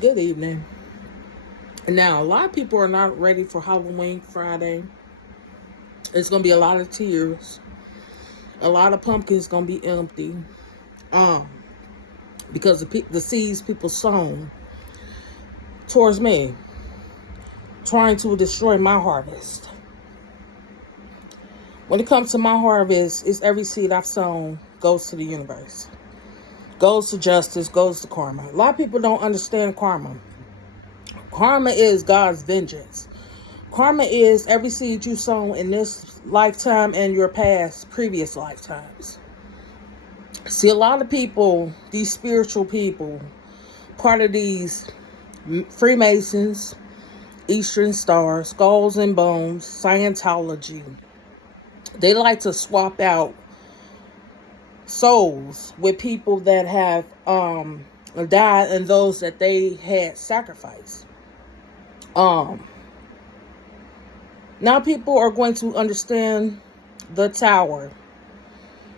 Good evening. Now, a lot of people are not ready for Halloween Friday. It's going to be a lot of tears. A lot of pumpkins going to be empty. Um, because the seeds people sown towards me, trying to destroy my harvest. When it comes to my harvest, it's every seed I've sown goes to the universe. Goes to justice, goes to karma. A lot of people don't understand karma. Karma is God's vengeance. Karma is every seed you sown in this lifetime and your previous lifetimes. See, a lot of people, these spiritual people, part of these Freemasons, Eastern Stars, Skulls and Bones, Scientology, they like to swap out souls with people that have died and those that they had sacrificed. Now people are going to understand the tower.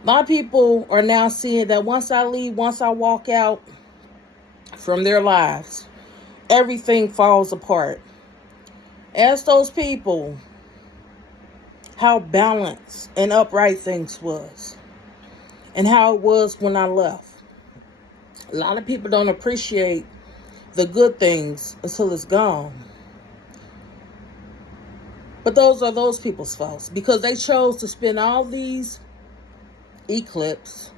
A lot of people are now seeing that once I leave, once I walk out from their lives, everything falls apart. Ask those people how balanced and upright things was and how it was when I left. A lot of people don't appreciate the good things until it's gone. But those are those people's faults because they chose to spend all these eclipse,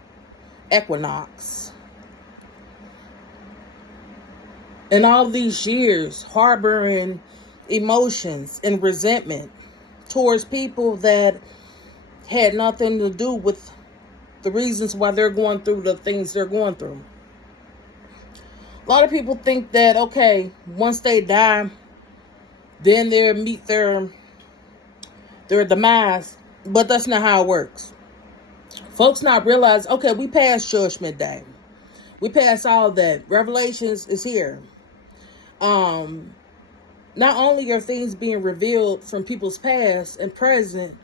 equinox, and all these years harboring emotions and resentment towards people that had nothing to do with the reasons why they're going through the things they're going through. A lot of people think that, okay, once they die, then they'll meet their demise, but that's not how it works. Folks not realize, okay, we passed Judgment Day. We passed all that. Revelations is here. Not only are things being revealed from people's past and present,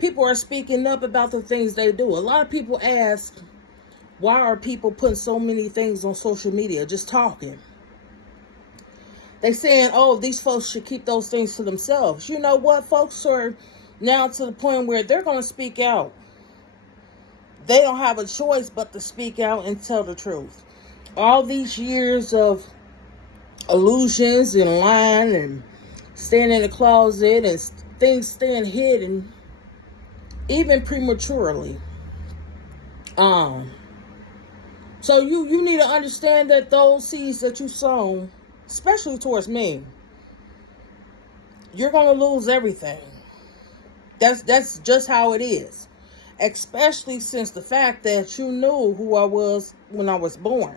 people are speaking up about the things they do. A lot of people ask, why are people putting so many things on social media, just talking? They saying, oh, these folks should keep those things to themselves. You know what? Folks are now to the point where they're going to speak out. They don't have a choice but to speak out and tell the truth. All these years of illusions and lying and staying in the closet and things staying hidden, even prematurely. So you need to understand that those seeds that you sown, especially towards me, you're going to lose everything. That's just how it is. Especially since the fact that you knew who I was when I was born.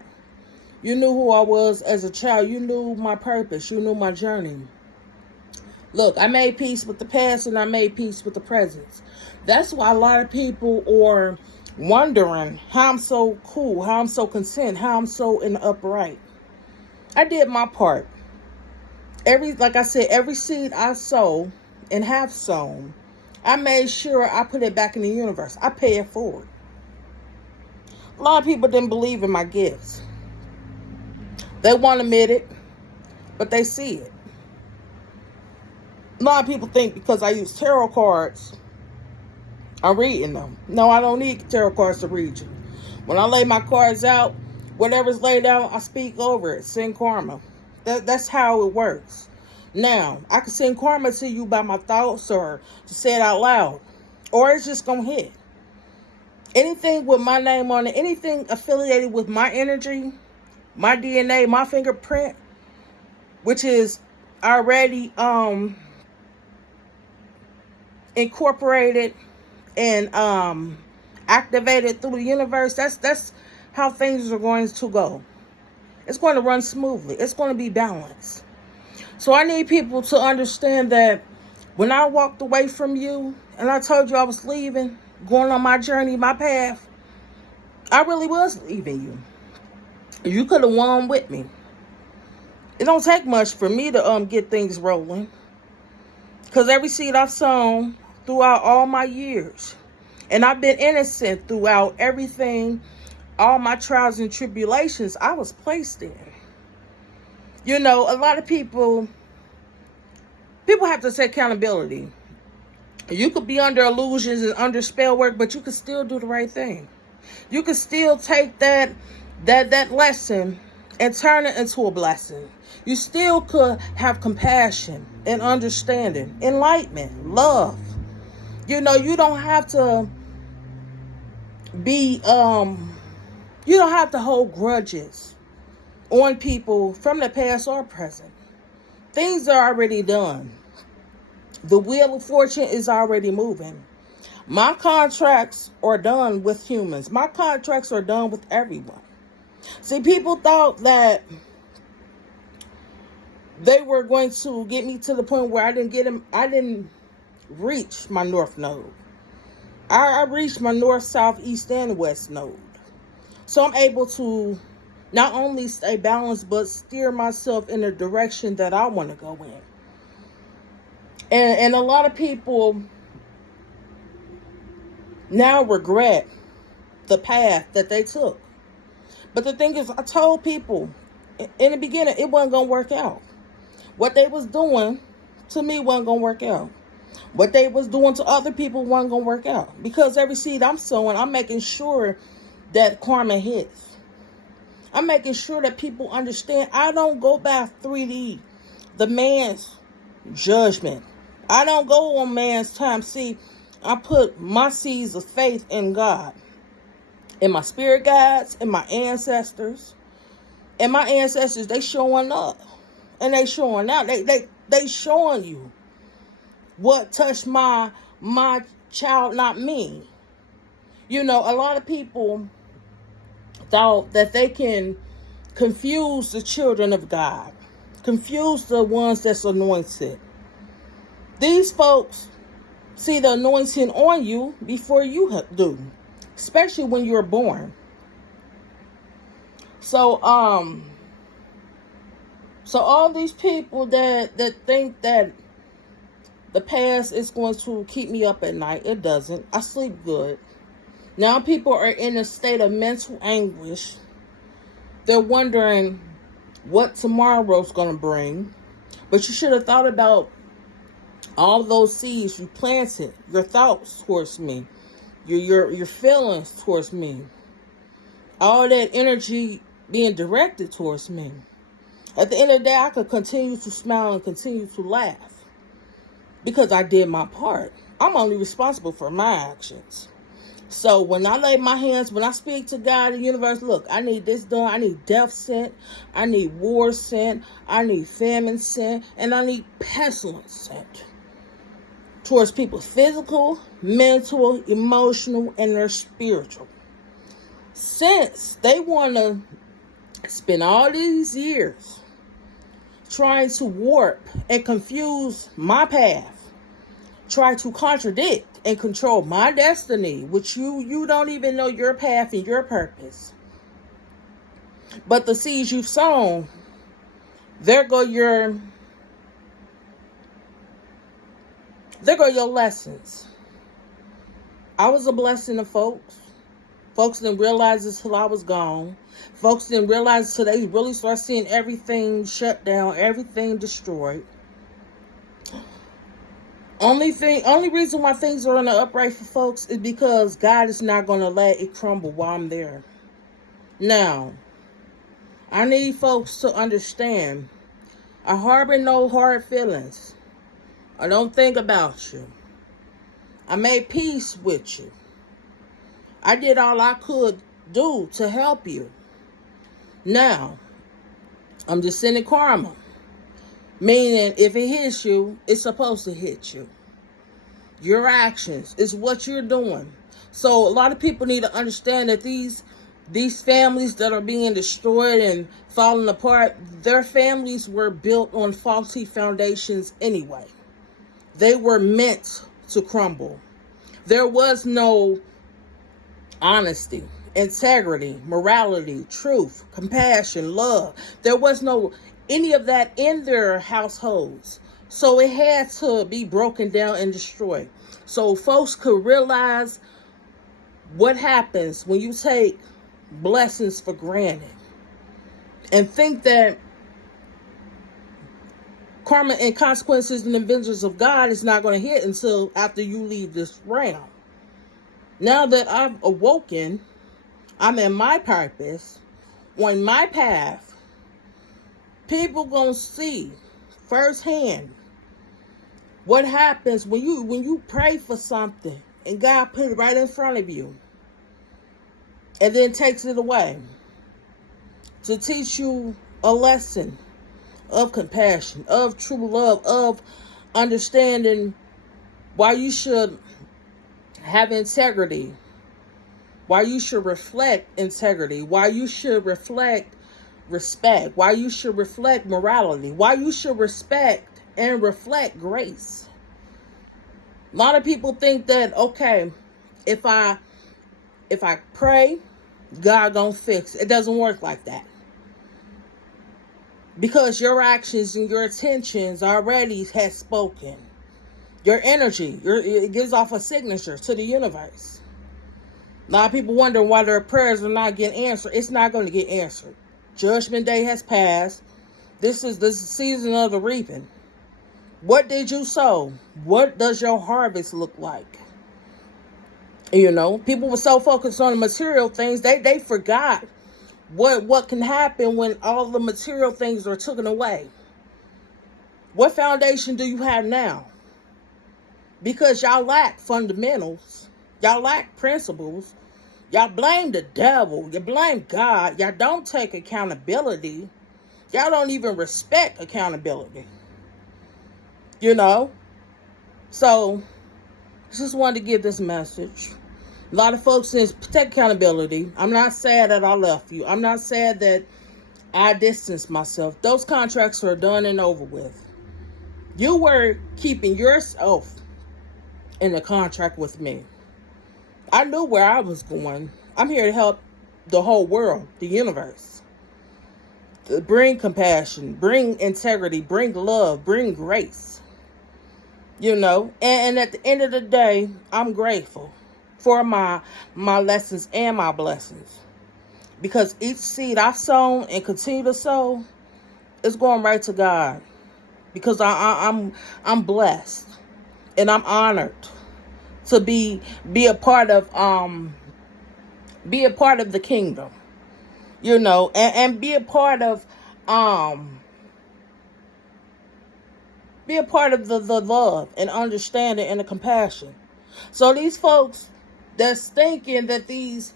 You knew who I was as a child. You knew my purpose. You knew my journey. Look, I made peace with the past and I made peace with the present. That's why a lot of people are wondering how I'm so cool, how I'm so content, how I'm so in the upright. I did my part. Like I said, every seed I sow and have sown, I made sure I put it back in the universe. I pay it forward. A lot of people didn't believe in my gifts. They won't admit it, but they see it. A lot of people think because I use tarot cards, I'm reading them. No, I don't need tarot cards to read you. When I lay my cards out, whatever's laid out, I speak over it. Send karma. That's how it works. Now, I can send karma to you by my thoughts or to say it out loud. Or it's just going to hit. Anything with my name on it, anything affiliated with my energy, my DNA, my fingerprint, which is already incorporated and activated through the universe, that's how things are going to go. It's going to run smoothly. It's going to be balanced. So I need people to understand that when I walked away from you and I told you I was leaving, going on my journey, my path, I really was leaving you. You could have won with me. It don't take much for me to get things rolling. Because every seed I've sown throughout all my years, and I've been innocent throughout everything, all my trials and tribulations I was placed in. You know, a lot of people have to take accountability. You could be under illusions and under spell work, but you could still do the right thing. You could still take that lesson and turn it into a blessing. You still could have compassion and understanding, enlightenment, love. You know, you don't have to be you don't have to hold grudges on people from the past or present. Things are already done. The wheel of fortune is already moving. My contracts are done with humans. My contracts are done with everyone. See, people thought that they were going to get me to the point where I didn't reach my north node. I reached my north, south, east, and west node. So I'm able to not only stay balanced, but steer myself in the direction that I want to go in. And a lot of people now regret the path that they took. But the thing is, I told people in the beginning, it wasn't going to work out. What they was doing to me wasn't going to work out. What they was doing to other people wasn't going to work out. Because every seed I'm sowing, I'm making sure that karma hits. I'm making sure that people understand I don't go by 3D, the man's judgment. I don't go on man's time. See, I put my seeds of faith in God, in my spirit guides, in my ancestors. And my ancestors, they showing up. And they showing out. They showing you what touched my child, not me. You know, a lot of people thought that they can confuse the children of God, confuse the ones that's anointed. These folks see the anointing on you before you do, especially when you're born. So all these people that think that the past is going to keep me up at night, it doesn't. I sleep good. Now people are in a state of mental anguish. They're wondering what tomorrow's going to bring. But you should have thought about all those seeds you planted, your thoughts towards me, your feelings towards me, all that energy being directed towards me. At the end of the day, I could continue to smile and continue to laugh because I did my part. I'm only responsible for my actions. So when I lay my hands, when I speak to God and the universe, look, I need this done. I need death sent. I need war sent. I need famine sent. And I need pestilence sent towards people's physical, mental, emotional, and their spiritual. Since they want to spend all these years trying to warp and confuse my path, try to contradict and control my destiny, which you don't even know your path and your purpose. But the seeds you've sown, there go your lessons. I was a blessing to folks. Folks didn't realize this till I was gone. Folks didn't realize till they really start seeing everything shut down, everything destroyed. Only reason why things are in the upright for folks is because God is not going to let it crumble while I'm there. Now, I need folks to understand, I harbor no hard feelings. I don't think about you. I made peace with you. I did all I could do to help you. Now, I'm just sending karma. Meaning, if it hits you, it's supposed to hit you. Your actions is what you're doing. So a lot of people need to understand that these families that are being destroyed and falling apart, their families were built on faulty foundations anyway. They were meant to crumble. There was no honesty, integrity, morality, truth, compassion, love. There was no any of that in their households. So it had to be broken down and destroyed. So folks could realize what happens when you take blessings for granted and think that Karma and consequences and the vengeance of God is not going to hit until after you leave this realm. Now that I've awoken, I'm in my purpose, on my path. People gonna see firsthand what happens when you pray for something and God put it right in front of you and then takes it away to teach you a lesson of compassion, of true love, of understanding why you should have integrity, why you should reflect integrity, why you should reflect respect, why you should reflect morality, why you should respect and reflect grace. A lot of people think that, okay, if I pray, God gonna fix it. It doesn't work like that. Because your actions and your intentions already has spoken. Your energy, it gives off a signature to the universe. A lot of people wonder why their prayers are not getting answered. It's not going to get answered. Judgment Day has passed. This is the season of the reaping. What did you sow? What does your harvest look like? You know, people were so focused on the material things, they forgot what can happen when all the material things are taken away. What foundation do you have now? Because y'all lack fundamentals. Y'all lack principles. Y'all blame the devil. You blame God. Y'all don't take accountability. Y'all don't even respect accountability. You know? So, just wanted to give this message. A lot of folks say, take accountability. I'm not sad that I left you. I'm not sad that I distanced myself. Those contracts are done and over with. You were keeping yourself in a contract with me. I knew where I was going. I'm here to help the whole world, the universe. To bring compassion, bring integrity, bring love, bring grace. You know, and at the end of the day, I'm grateful for my lessons and my blessings. Because each seed I've sown and continue to sow is going right to God. Because I'm blessed and I'm honored to be a part of the kingdom, you know, and be a part of the love and understanding and the compassion. So these folks that's thinking that these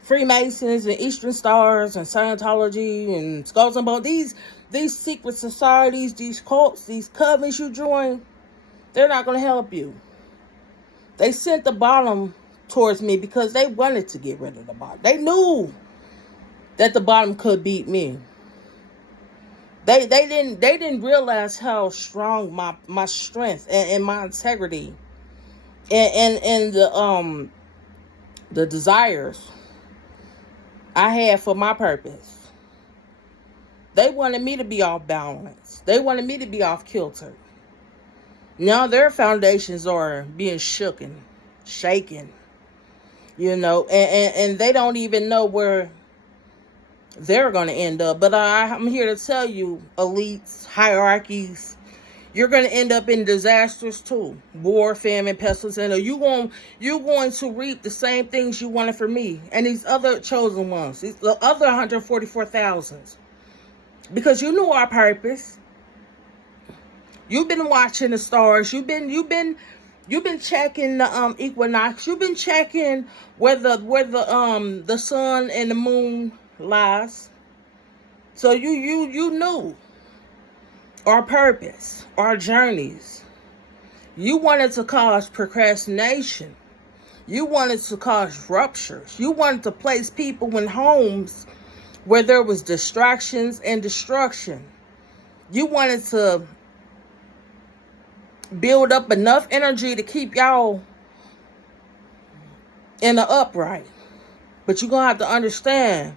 Freemasons and Eastern Stars and Scientology and Skulls and Bones, these secret societies, these cults, these covens you join, they're not going to help you. They sent the bottom towards me because they wanted to get rid of the bottom. They knew that the bottom could beat me. They didn't realize how strong my strength and my integrity and the desires I had for my purpose. They wanted me to be off balance. They wanted me to be off kilter. Now their foundations are being shaken, you know, and they don't even know where they're going to end up. But I'm here to tell you, elites, hierarchies, you're going to end up in disasters too. War, famine, pestilence, and you're going to reap the same things you wanted for me and these other chosen ones, the other 144,000. Because you knew our purpose. You've been watching the stars. You've been checking the equinox. You've been checking where the sun and the moon lies. So you knew our purpose, our journeys. You wanted to cause procrastination. You wanted to cause ruptures. You wanted to place people in homes where there was distractions and destruction. You wanted to build up enough energy to keep y'all in the upright. But you're going to have to understand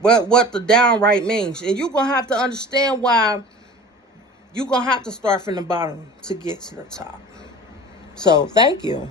what the downright means. And you're going to have to understand why you're going to have to start from the bottom to get to the top. So, thank you.